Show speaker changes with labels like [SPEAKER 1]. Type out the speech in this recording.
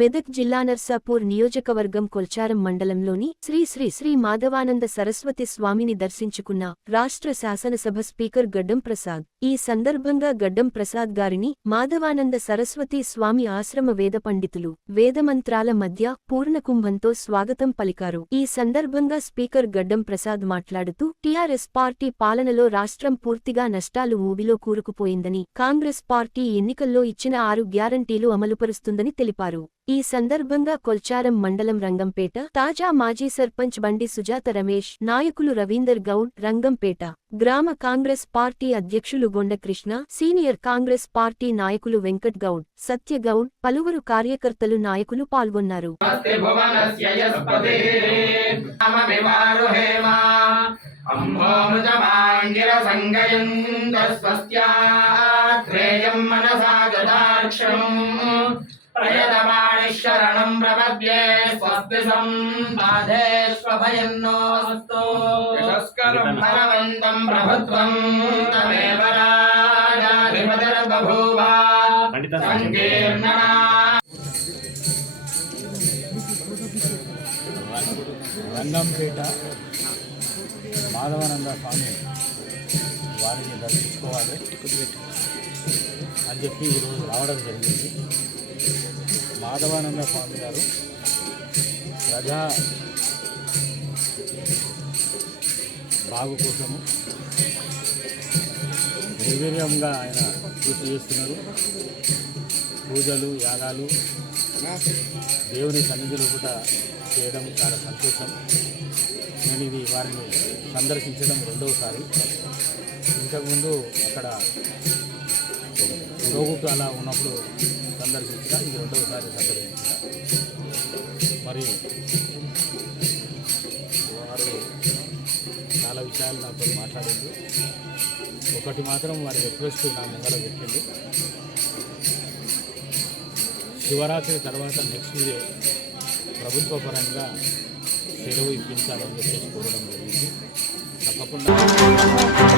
[SPEAKER 1] మెదక్ జిల్లా నర్సాపూర్ నియోజకవర్గం కొల్చారం మండలంలోని శ్రీ శ్రీ శ్రీ మాధవానంద సరస్వతి స్వామిని దర్శించుకున్న రాష్ట్ర శాసనసభ స్పీకర్ గడ్డం ప్రసాద్. ఈ సందర్భంగా గడ్డం ప్రసాద్ గారిని మాధవానంద సరస్వతి స్వామి ఆశ్రమ వేద పండితులు వేదమంత్రాల మధ్య పూర్ణకుంభంతో స్వాగతం పలికారు. ఈ సందర్భంగా స్పీకర్ గడ్డం ప్రసాద్ మాట్లాడుతూ టీఆర్ఎస్ పార్టీ పాలనలో రాష్ట్రం పూర్తిగా నష్టాలు ఊబిలో కూరుకుపోయిందని కాంగ్రెస్ పార్టీ ఎన్నికల్లో ఇచ్చిన ఆరు గ్యారంటీలు అమలుపరుస్తుందని తెలిపారు. ఈ సందర్భంగా కొల్చారం మండలం రంగంపేట తాజా మాజీ సర్పంచ్ బండి సుజాత రమేష్ నాయకులు రవీందర్ గౌడ్ రంగంపేట గ్రామ కాంగ్రెస్ పార్టీ అధ్యక్షులు గొండకృష్ణ సీనియర్ కాంగ్రెస్ పార్టీ నాయకులు వెంకట్ గౌడ్ సత్య గౌడ్ పలువురు కార్యకర్తలు నాయకులు పాల్గొన్నారు.
[SPEAKER 2] यस्पते नाममिवारुहेम अम्भोमुजमाङ्गिरसङ्गयन्तस्वस्याग्रेयम् मनसा गदाक्षम् प्रयतमाणिः शरणम् प्रपद्ये स्वस्ति सम्बाधेष्वभयन्नोऽस्तु यशस्करम् भगवन्तम् प्रभुत्वम् तमेव राजाधिपतिर्बभूव सङ्कीर्णना
[SPEAKER 3] రంగంపేట మాధవానంద స్వామి వారిని దర్శించుకోవాలి అని చెప్పి ఈరోజు రావడం జరిగింది మాధవానంద స్వామి గారు ప్రజా బాగు కోసము నిర్వీర్యంగా ఆయన కృషి చేస్తున్నారు. పూజలు యాగాలు దేవుని సన్నిధిలో కూడా చేయడం చాలా సంతోషం. నేను ఇది వారిని సందర్శించడం రెండవసారి ఇంతకుముందు అక్కడ రోగుకు అలా ఉన్నప్పుడు సందర్శించిన ఇది రెండవసారి సందర్శించిన. మరి వారు చాలా విషయాలు నాతో మాట్లాడింది ఒకటి మాత్రం వారి రిక్వెస్ట్ నా ముందర పెట్టింది. శివరాత్రి తర్వాత నెక్స్ట్ డే ప్రభుత్వ పరంగా సెలవు ఇప్పించాలని చెప్పేసి కోరడం జరిగింది. తప్పకుండా